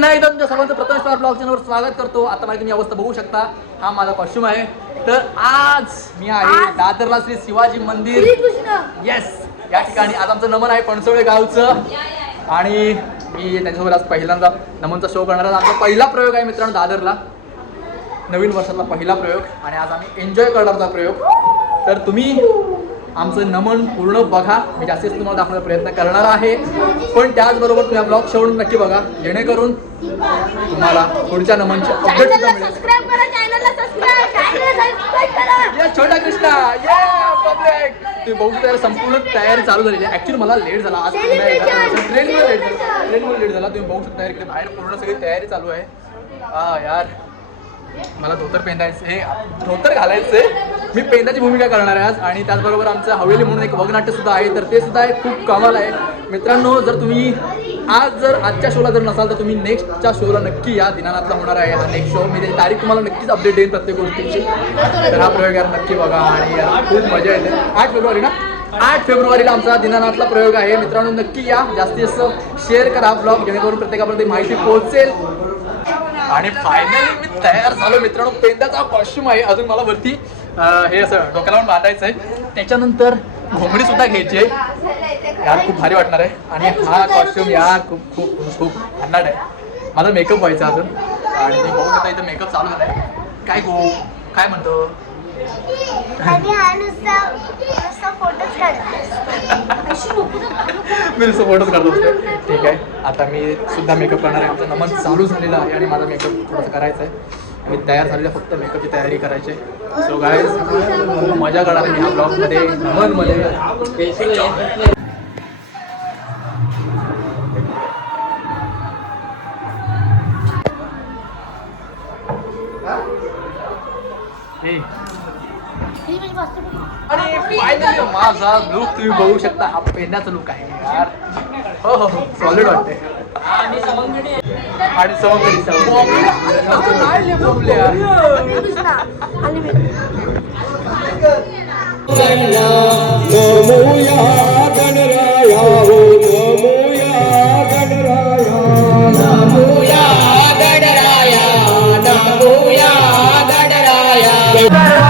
पुन्हा एकदा तुमच्या सर्वांचं प्रथम स्टार ब्लॉग चॅनलवर स्वागत करतो. आता माझी तुम्ही अवस्था बघू शकता. हा माझा कॉस्ट्युम आहे. तर आज मी आहे दादरला श्री शिवाजी मंदिर. येस या ठिकाणी आज आमचं नमन आहे पणसोळे गावचं. आणि मी त्यांच्यासोबत आज पहिल्यांदा नमनचा शो करणार आहे. आमचा पहिला प्रयोग आहे मित्रांनो दादरला. नवीन वर्षातला पहिला प्रयोग. आणि आज आम्ही एन्जॉय करणारचा प्रयोग. तर तुम्ही आमचं नमन पूर्ण बघा. मी जास्तीत जास्त तुम्हाला दाखवण्याचा प्रयत्न करणार आहे. पण त्याचबरोबर तुम्ही ब्लॉग शेवटून नक्की बघा. जेणेकरून तुम्हाला पुढच्या नमनचे अपडेट सुद्धा मिळेल. छोटा कृष्णा. ये पब्लिक तुम्ही बघू शकता संपूर्ण तयारी चालू झालेली आहे. ऍक्च्युली मला लेट झाला. आज! ट्रेनमुळे लेट झाला! ट्रेनमुळे लेट झाला. तुम्ही बघू शकता इकडे बाहेर पूर्ण सगळी तयारी चालू आहे. हा यार. मला धोतर पेंदायचं हे धोतर घालायचंय. मी पेंदाची भूमिका करणार आहे आज आणि त्याचबरोबर आमचं हवेली म्हणून एक वगनाट्य सुद्धा आहे तर ते सुद्धा एक खूप कमाल आहे. मित्रांनो जर तुम्ही आज जर आजच्या शोला जर नसाल तर तुम्ही नेक्स्टच्या शोला नक्की या. दिनानाथला होणार आहे हा नेक्स्ट शो मी तारीख तुम्हाला नक्कीच अपडेट देईन प्रत्येक गोष्टीची. तर हा प्रयोग यार नक्की बघा आणि यार खूप मजा येते. आठ फेब्रुवारी ना? आठ फेब्रुवारीला आमचा दिनानाथला प्रयोग आहे. मित्रांनो नक्की या. जास्तीत जास्त शेअर करा ब्लॉग जेणेकरून प्रत्येकापर्यंत माहिती पोहोचेल. आणि फायनली मी तयार झालो मित्रांनो. पेंदाचा कॉस्ट्युम आहे. अजून मला वरती हे असं डोक्याला पण बांधायचं आहे त्याच्यानंतर घोंगडी सुद्धा घ्यायची आहे. यार खूप भारी वाटणार आहे. आणि हा कॉस्ट्युम यार खूप खूप खूप भन्नाट आहे. माझा मेकअप व्हायचा अजून. आणि मी बघू आता इथं मेकअप चालू झाला आहे काय गो काय म्हणतो? हा मी नुसतं फोटोच काढतो असतो. ठीक आहे. आता मी सुद्धा मेकअप करणार आहे. आमचं नमन चालू झालेलं आहे आणि माझा मेकअप थोडंसं करायचं आहे मी तयार झालेलं फक्त मेकअपची तयारी करायची. आहे सो गाय खूप मजा करणार मी ह्या ब्लॉगमध्ये नमनमध्ये हे आणि फायनली माझा लुक तुम्ही बघू शकता. हा पेंडाचा लुक आहे यार. हो हो हो. सॉलिड वाटते आणि सवंगडी नाही बोलले यार आणि मी नमोया गणराया हो गणराया.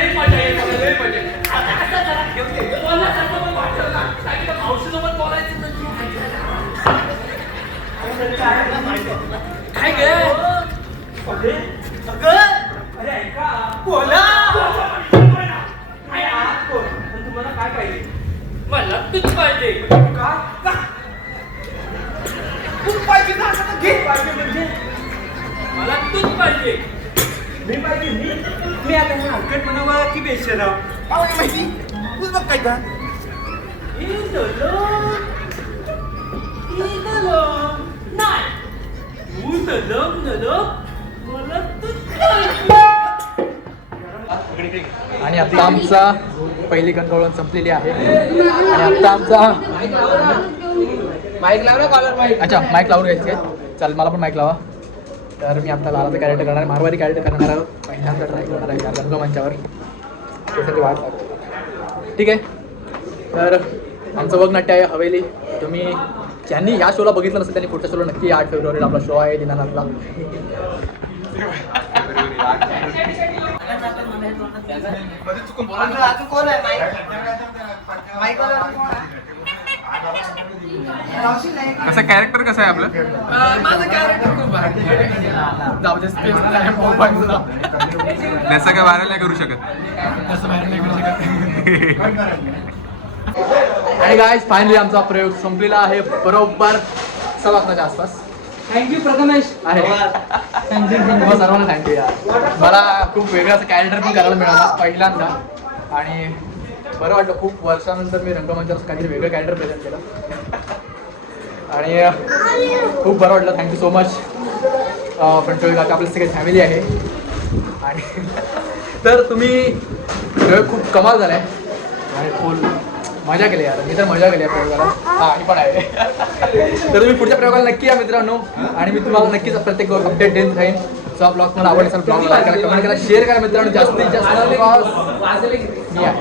लय मजा येत लय मजा येत. आता असं जरा घेऊन ये. बोलण्यासारखं पण वाटलं ना. कारण की मावशीसोबत बोलायचं म्हणजे काय गे? अरे अगं अरे ऐका. बोला. तुम्हाला काय पाहिजे? मला तूच पाहिजे. का? तूच पाहिजे ना आता घे. पाहिजे म्हणजे मला तूच पाहिजे. मी पाहिजे मी? आता हे हलकट म्हणावा की बेशराव हे माहिती? तूच बघ काय का? इकडे. आता आमचा पहिली गणगवळण संपलेली आहे. आणि आता आमचा माईक लाव ना कॉलर माईक. अच्छा माईक लावून घ्यायचे. चल मला पण माईक लावा. तर मी आता लालाचं कॅरेक्टर करणार मारवारी कॅरेक्टर करणार आहोत. पहिल्यांदा ट्राय करणार आहे रंग मंचावर त्यासाठी वाट लागतो. ठीक आहे. तर आमचं वगनाट्य आहे हवेली. तुम्ही ज्यांनी या शोला बघितलं नसेल त्यांनी पुढच्या शोला नक्की आठ फेब्रुवारीला आपला शो आहे दिनानाथला. कसं कॅरेक्टर कसं आहे आपलं? माझं कॅरेक्टर खूप आहे. जाऊ दे space नाही. त्याचं काय व्हायरल नाही करू शकत. तसं बाहेर नाही करू शकत. आणि गायज फायनली आमचा प्रयोग संपलेला आहे. बरोबर. सहा वाजताच्या आसपास थँक्यू प्रथमेश. आहे तुम्हा सर्वांना थँक्यू यार. मला खूप वेगळं असं कॅरेक्टर पण करायला मिळालं पहिल्यांदा. आणि बरं वाटलं खूप वर्षानंतर मी रंगमंचावर काहीतरी वेगळं कॅरेक्टर प्रेझेंट केलं. आणि खूप बरं वाटलं. थँक्यू सो मच फ्रंट काका आपली सगळी फॅमिली आहे. आणि तर तुम्ही वेळ खूप कमाल झाला आहे आणि फुल मजा केली यार. मी तर मजा केली या प्रयोगाला. हा आणि पण आहे. तर तुम्ही पुढच्या प्रयोगाला नक्की या मित्रांनो. आणि मी तुम्हाला नक्कीच प्रत्येक अपडेट देत राहीन. जो ब्लॉग मला आवडेल असेल ब्लॉग लाईक करा कमेंट करा शेअर करा मित्रांनो जास्तीत जास्त. मी आहे.